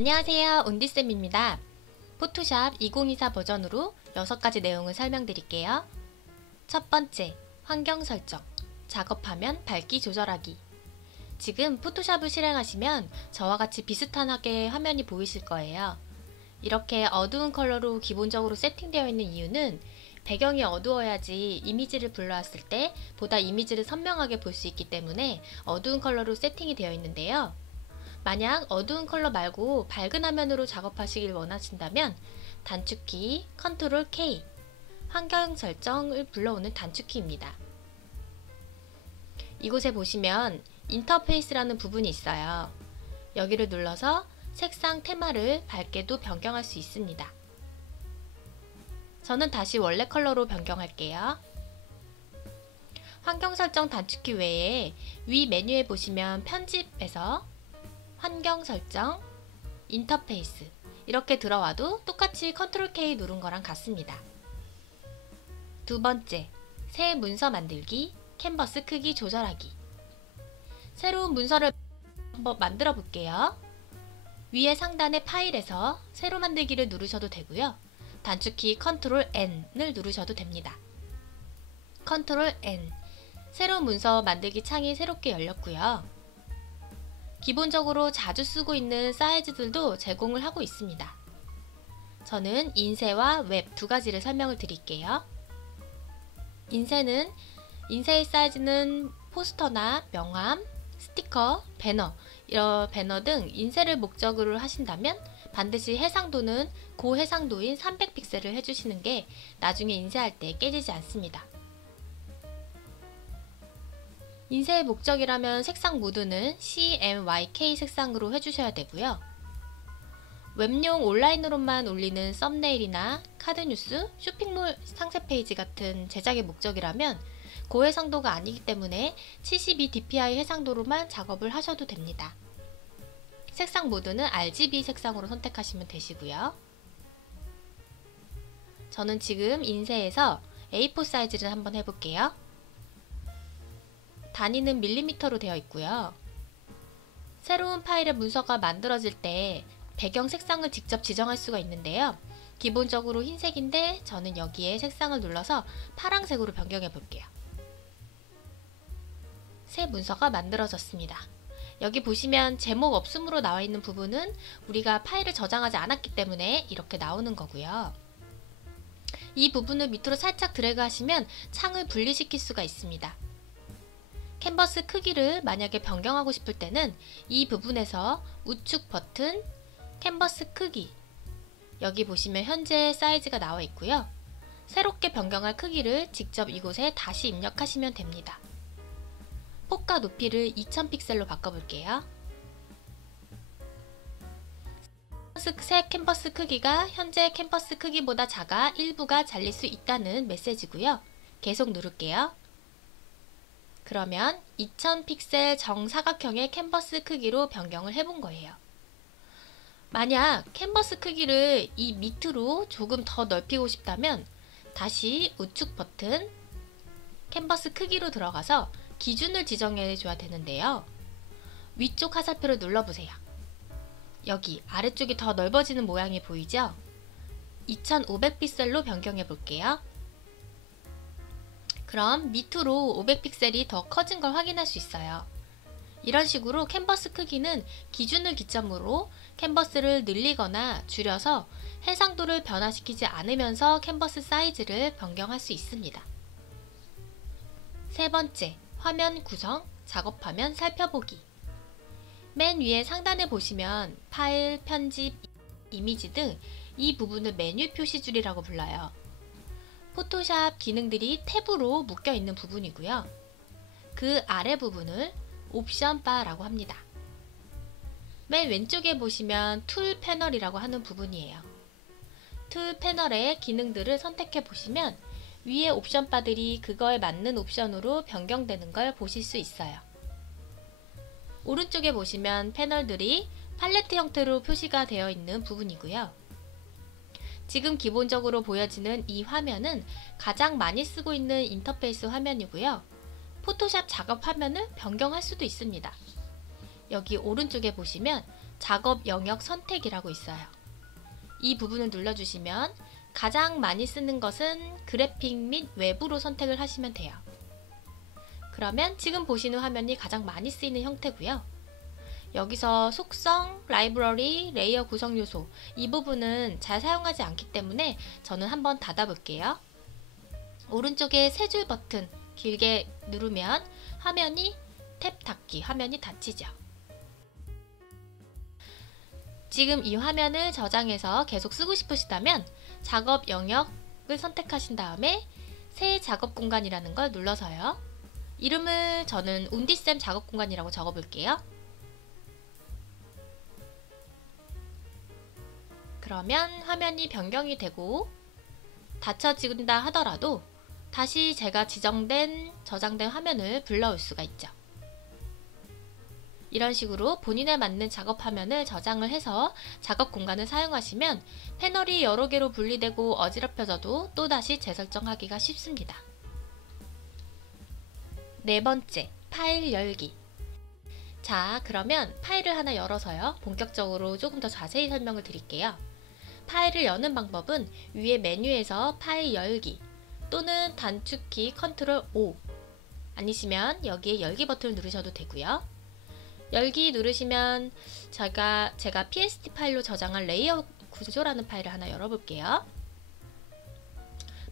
안녕하세요, 온디쌤입니다. 포토샵 2024 버전으로 6가지 내용을 설명드릴게요. 첫 번째, 환경 설정, 작업하면 밝기 조절하기. 지금 포토샵을 실행하시면 저와 같이 비슷하게 화면이 보이실 거예요. 이렇게 어두운 컬러로 기본적으로 세팅되어 있는 이유는 배경이 어두워야지 이미지를 불러왔을 때 보다 이미지를 선명하게 볼 수 있기 때문에 어두운 컬러로 세팅이 되어 있는데요. 만약 어두운 컬러 말고 밝은 화면으로 작업하시길 원하신다면 단축키 컨트롤 K, 환경 설정을 불러오는 단축키입니다. 이곳에 보시면 인터페이스라는 부분이 있어요. 여기를 눌러서 색상 테마를 밝게도 변경할 수 있습니다. 저는 다시 원래 컬러로 변경할게요. 환경 설정 단축키 외에 위 메뉴에 보시면 편집에서 환경 설정, 인터페이스 이렇게 들어와도 똑같이 컨트롤 K 누른 거랑 같습니다. 두 번째, 새 문서 만들기, 캔버스 크기 조절하기. 새로운 문서를 한번 만들어 볼게요. 위에 상단의 파일에서 새로 만들기를 누르셔도 되고요. 단축키 컨트롤 N을 누르셔도 됩니다. 컨트롤 N, 새로운 문서 만들기 창이 새롭게 열렸고요. 기본적으로 자주 쓰고 있는 사이즈들도 제공을 하고 있습니다. 저는 인쇄와 웹 두 가지를 설명을 드릴게요. 인쇄의 사이즈는 포스터나 명함, 스티커, 배너, 이런 배너 등 인쇄를 목적으로 하신다면 반드시 해상도는 고해상도인 300픽셀을 해주시는 게 나중에 인쇄할 때 깨지지 않습니다. 인쇄의 목적이라면 색상 모드는 CMYK 색상으로 해주셔야 되고요. 웹용 온라인으로만 올리는 썸네일이나 카드뉴스, 쇼핑몰 상세 페이지 같은 제작의 목적이라면 고해상도가 아니기 때문에 72dpi 해상도로만 작업을 하셔도 됩니다. 색상 모드는 RGB 색상으로 선택하시면 되시고요. 저는 지금 인쇄에서 A4 사이즈를 한번 해볼게요. 단위는 밀리미터로 되어 있고요. 새로운 파일의 문서가 만들어질 때 배경 색상을 직접 지정할 수가 있는데요. 기본적으로 흰색인데 저는 여기에 색상을 눌러서 파란색으로 변경해 볼게요. 새 문서가 만들어졌습니다. 여기 보시면 제목 없음으로 나와 있는 부분은 우리가 파일을 저장하지 않았기 때문에 이렇게 나오는 거고요. 이 부분을 밑으로 살짝 드래그 하시면 창을 분리시킬 수가 있습니다. 캔버스 크기를 만약에 변경하고 싶을 때는 이 부분에서 우측 버튼 캔버스 크기, 여기 보시면 현재 사이즈가 나와 있고요. 새롭게 변경할 크기를 직접 이곳에 다시 입력하시면 됩니다. 폭과 높이를 2000픽셀로 바꿔볼게요. 새 캔버스 크기가 현재 캔버스 크기보다 작아 일부가 잘릴 수 있다는 메시지고요. 계속 누를게요. 그러면 2000픽셀 정사각형의 캔버스 크기로 변경을 해본 거예요. 만약 캔버스 크기를 이 밑으로 조금 더 넓히고 싶다면 다시 우측 버튼 캔버스 크기로 들어가서 기준을 지정해 줘야 되는데요. 위쪽 화살표를 눌러보세요. 여기 아래쪽이 더 넓어지는 모양이 보이죠? 2500픽셀로 변경해 볼게요. 그럼 밑으로 500픽셀이 더 커진 걸 확인할 수 있어요. 이런 식으로 캔버스 크기는 기준을 기점으로 캔버스를 늘리거나 줄여서 해상도를 변화시키지 않으면서 캔버스 사이즈를 변경할 수 있습니다. 세 번째, 화면 구성, 작업화면 살펴보기. 맨 위에 상단에 보시면 파일, 편집, 이미지 등 이 부분을 메뉴 표시줄이라고 불러요. 포토샵 기능들이 탭으로 묶여 있는 부분이고요. 그 아래 부분을 옵션 바라고 합니다. 맨 왼쪽에 보시면 툴 패널이라고 하는 부분이에요. 툴 패널의 기능들을 선택해 보시면 위에 옵션 바들이 그거에 맞는 옵션으로 변경되는 걸 보실 수 있어요. 오른쪽에 보시면 패널들이 팔레트 형태로 표시가 되어 있는 부분이고요. 지금 기본적으로 보여지는 이 화면은 가장 많이 쓰고 있는 인터페이스 화면이고요. 포토샵 작업 화면을 변경할 수도 있습니다. 여기 오른쪽에 보시면 작업 영역 선택이라고 있어요. 이 부분을 눌러주시면 가장 많이 쓰는 것은 그래픽 및 외부로 선택을 하시면 돼요. 그러면 지금 보시는 화면이 가장 많이 쓰이는 형태고요. 여기서 속성, 라이브러리, 레이어 구성 요소 이 부분은 잘 사용하지 않기 때문에 저는 한번 닫아 볼게요. 오른쪽에 세 줄 버튼 길게 누르면 화면이 탭 닫기, 화면이 닫히죠. 지금 이 화면을 저장해서 계속 쓰고 싶으시다면 작업 영역을 선택하신 다음에 새 작업 공간이라는 걸 눌러서요. 이름을 저는 운디쌤 작업 공간이라고 적어 볼게요. 그러면 화면이 변경이 되고 닫혀진다 하더라도 다시 제가 저장된 화면을 불러올 수가 있죠. 이런 식으로 본인에 맞는 작업 화면을 저장을 해서 작업 공간을 사용하시면 패널이 여러 개로 분리되고 어지럽혀져도 또다시 재설정하기가 쉽습니다. 네 번째, 파일 열기. 자, 그러면 파일을 하나 열어서요. 본격적으로 조금 더 자세히 설명을 드릴게요. 파일을 여는 방법은 위에 메뉴에서 파일 열기 또는 단축키 컨트롤 O 아니시면 여기에 열기 버튼을 누르셔도 되고요. 열기 누르시면 제가 PSD 파일로 저장한 레이어 구조라는 파일을 하나 열어볼게요.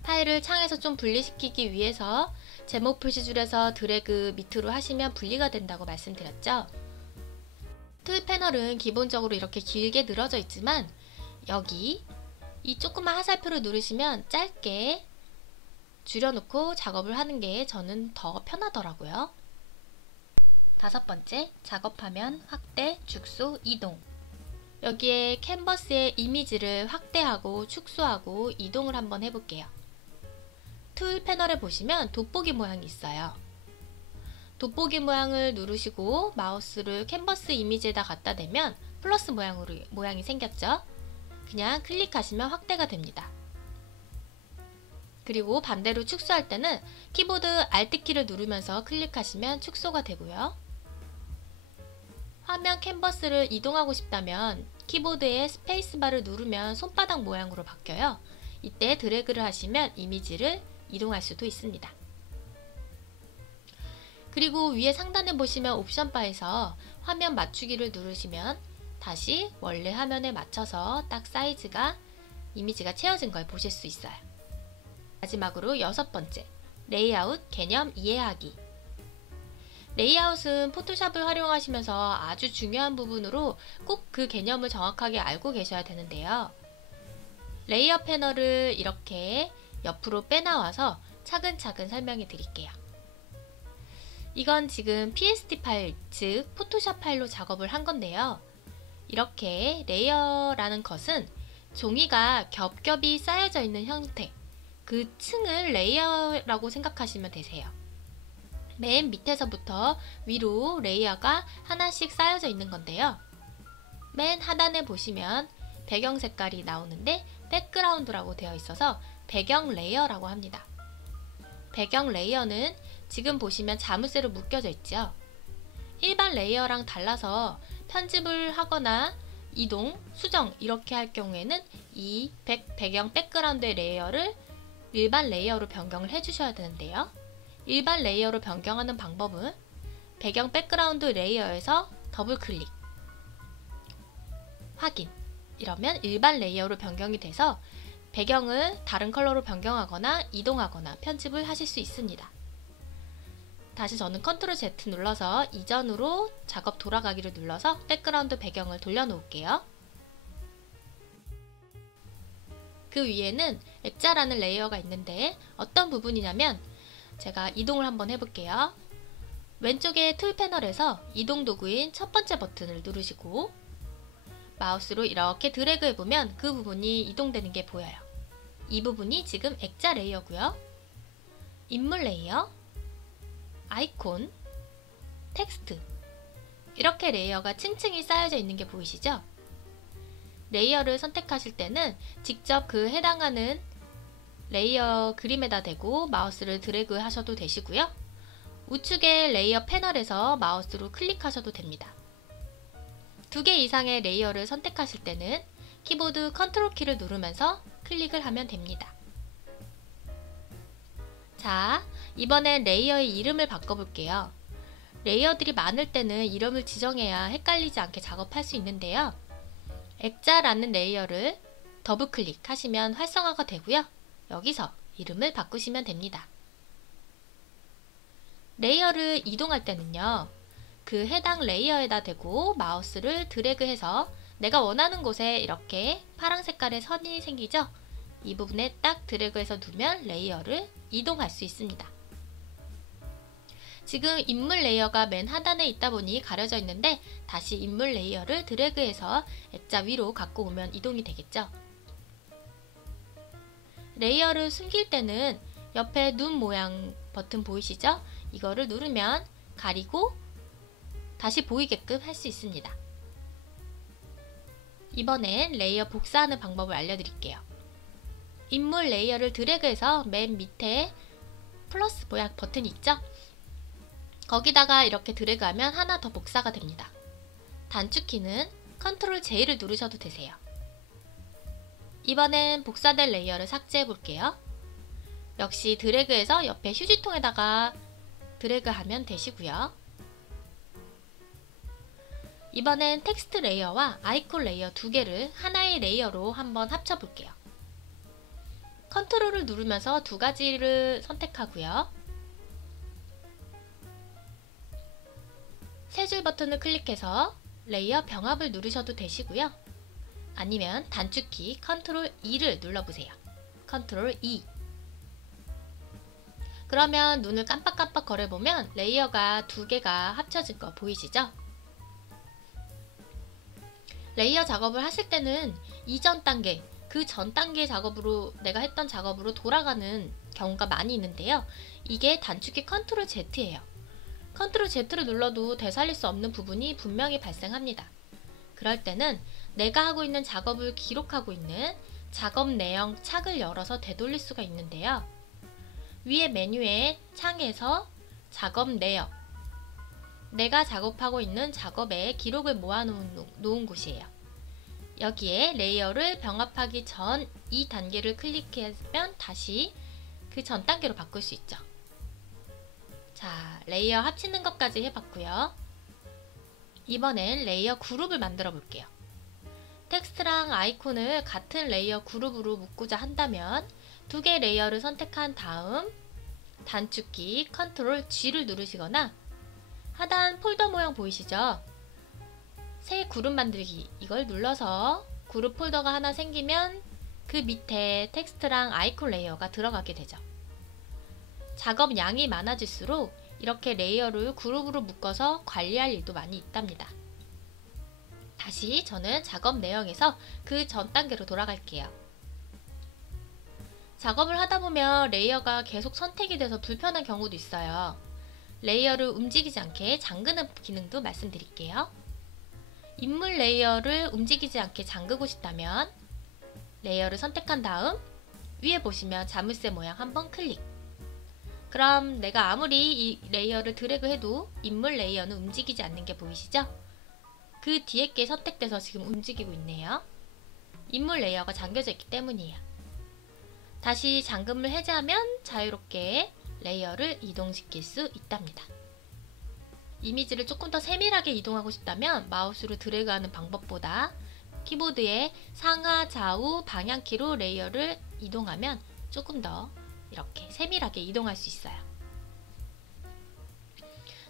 파일을 창에서 좀 분리시키기 위해서 제목 표시줄에서 드래그 밑으로 하시면 분리가 된다고 말씀드렸죠. 툴 패널은 기본적으로 이렇게 길게 늘어져 있지만 여기 이 조그만 화살표를 누르시면 짧게 줄여놓고 작업을 하는 게 저는 더 편하더라고요. 다섯 번째, 작업화면 확대, 축소, 이동. 여기에 캔버스의 이미지를 확대하고 축소하고 이동을 한번 해볼게요. 툴 패널에 보시면 돋보기 모양이 있어요. 돋보기 모양을 누르시고 마우스를 캔버스 이미지에다 갖다 대면 플러스 모양이 생겼죠? 그냥 클릭하시면 확대가 됩니다. 그리고 반대로 축소할 때는 키보드 Alt키를 누르면서 클릭하시면 축소가 되고요. 화면 캔버스를 이동하고 싶다면 키보드에 스페이스바를 누르면 손바닥 모양으로 바뀌어요. 이때 드래그를 하시면 이미지를 이동할 수도 있습니다. 그리고 위에 상단에 보시면 옵션바에서 화면 맞추기를 누르시면 다시 원래 화면에 맞춰서 딱 사이즈가 이미지가 채워진 걸 보실 수 있어요. 마지막으로 여섯 번째, 레이아웃 개념 이해하기. 레이아웃은 포토샵을 활용하시면서 아주 중요한 부분으로 꼭 그 개념을 정확하게 알고 계셔야 되는데요. 레이어 패널을 이렇게 옆으로 빼나와서 차근차근 설명해 드릴게요. 이건 지금 PSD 파일, 즉 포토샵 파일로 작업을 한 건데요. 이렇게 레이어라는 것은 종이가 겹겹이 쌓여져 있는 형태, 그 층을 레이어라고 생각하시면 되세요. 맨 밑에서부터 위로 레이어가 하나씩 쌓여져 있는 건데요. 맨 하단에 보시면 배경 색깔이 나오는데 백그라운드라고 되어 있어서 배경 레이어라고 합니다. 배경 레이어는 지금 보시면 자물쇠로 묶여져 있죠. 일반 레이어랑 달라서 편집을 하거나 이동, 수정 이렇게 할 경우에는 이 배경 백그라운드의 레이어를 일반 레이어로 변경을 해주셔야 되는데요. 일반 레이어로 변경하는 방법은 배경 백그라운드 레이어에서 더블 클릭, 확인 이러면 일반 레이어로 변경이 돼서 배경을 다른 컬러로 변경하거나 이동하거나 편집을 하실 수 있습니다. 다시 저는 컨트롤 Z 눌러서 이전으로 작업 돌아가기를 눌러서 백그라운드 배경을 돌려놓을게요. 그 위에는 액자라는 레이어가 있는데 어떤 부분이냐면 제가 이동을 한번 해볼게요. 왼쪽에 툴 패널에서 이동 도구인 첫 번째 버튼을 누르시고 마우스로 이렇게 드래그 해보면 그 부분이 이동되는 게 보여요. 이 부분이 지금 액자 레이어고요. 인물 레이어, 아이콘, 텍스트 이렇게 레이어가 층층이 쌓여져 있는 게 보이시죠? 레이어를 선택하실 때는 직접 그 해당하는 레이어 그림에다 대고 마우스를 드래그 하셔도 되시고요. 우측의 레이어 패널에서 마우스로 클릭하셔도 됩니다. 두 개 이상의 레이어를 선택하실 때는 키보드 컨트롤 키를 누르면서 클릭을 하면 됩니다. 자, 이번엔 레이어의 이름을 바꿔볼게요. 레이어들이 많을 때는 이름을 지정해야 헷갈리지 않게 작업할 수 있는데요. 액자라는 레이어를 더블 클릭하시면 활성화가 되고요. 여기서 이름을 바꾸시면 됩니다. 레이어를 이동할 때는요. 그 해당 레이어에다 대고 마우스를 드래그해서 내가 원하는 곳에 이렇게 파란 색깔의 선이 생기죠? 이 부분에 딱 드래그해서 두면 레이어를 이동할 수 있습니다. 지금 인물 레이어가 맨 하단에 있다 보니 가려져 있는데 다시 인물 레이어를 드래그해서 액자 위로 갖고 오면 이동이 되겠죠? 레이어를 숨길 때는 옆에 눈 모양 버튼 보이시죠? 이거를 누르면 가리고 다시 보이게끔 할 수 있습니다. 이번엔 레이어 복사하는 방법을 알려드릴게요. 인물 레이어를 드래그해서 맨 밑에 플러스 모양 버튼이 있죠? 거기다가 이렇게 드래그하면 하나 더 복사가 됩니다. 단축키는 컨트롤 J를 누르셔도 되세요. 이번엔 복사된 레이어를 삭제해 볼게요. 역시 드래그해서 옆에 휴지통에다가 드래그하면 되시고요. 이번엔 텍스트 레이어와 아이콘 레이어 두 개를 하나의 레이어로 한번 합쳐 볼게요. 컨트롤을 누르면서 두 가지를 선택하고요. 세 줄 버튼을 클릭해서 레이어 병합을 누르셔도 되시고요. 아니면 단축키 컨트롤 E를 눌러보세요. 컨트롤 E. 그러면 눈을 깜빡깜빡 거려보면 레이어가 두 개가 합쳐진 거 보이시죠? 레이어 작업을 하실 때는 이전 단계, 그 전 단계 작업으로 내가 했던 작업으로 돌아가는 경우가 많이 있는데요. 이게 단축키 컨트롤 Z예요. 컨트롤 Z를 눌러도 되살릴 수 없는 부분이 분명히 발생합니다. 그럴 때는 내가 하고 있는 작업을 기록하고 있는 작업 내용 창을 열어서 되돌릴 수가 있는데요. 위에 메뉴의 창에서 작업 내역, 내가 작업하고 있는 작업의 기록을 모아놓은 곳이에요. 여기에 레이어를 병합하기 전 이 단계를 클릭하면 다시 그 전 단계로 바꿀 수 있죠. 자, 레이어 합치는 것까지 해봤고요. 이번엔 레이어 그룹을 만들어 볼게요. 텍스트랑 아이콘을 같은 레이어 그룹으로 묶고자 한다면 두 개 레이어를 선택한 다음 단축키 컨트롤 G를 누르시거나 하단 폴더 모양 보이시죠? 새 그룹 만들기 이걸 눌러서 그룹 폴더가 하나 생기면 그 밑에 텍스트랑 아이콘 레이어가 들어가게 되죠. 작업 양이 많아질수록 이렇게 레이어를 그룹으로 묶어서 관리할 일도 많이 있답니다. 다시 저는 작업 내용에서 그 전 단계로 돌아갈게요. 작업을 하다 보면 레이어가 계속 선택이 돼서 불편한 경우도 있어요. 레이어를 움직이지 않게 잠그는 기능도 말씀드릴게요. 인물 레이어를 움직이지 않게 잠그고 싶다면 레이어를 선택한 다음 위에 보시면 자물쇠 모양 한번 클릭. 그럼 내가 아무리 이 레이어를 드래그 해도 인물 레이어는 움직이지 않는 게 보이시죠? 그 뒤에 게 선택돼서 지금 움직이고 있네요. 인물 레이어가 잠겨져 있기 때문이에요. 다시 잠금을 해제하면 자유롭게 레이어를 이동시킬 수 있답니다. 이미지를 조금 더 세밀하게 이동하고 싶다면 마우스로 드래그하는 방법보다 키보드의 상하, 좌우, 방향키로 레이어를 이동하면 조금 더 이렇게 세밀하게 이동할 수 있어요.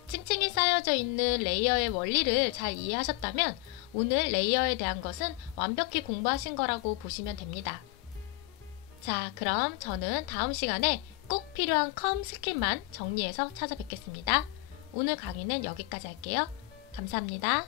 층층이 쌓여져 있는 레이어의 원리를 잘 이해하셨다면 오늘 레이어에 대한 것은 완벽히 공부하신 거라고 보시면 됩니다. 자, 그럼 저는 다음 시간에 꼭 필요한 컴 스킬만 정리해서 찾아뵙겠습니다. 오늘 강의는 여기까지 할게요. 감사합니다.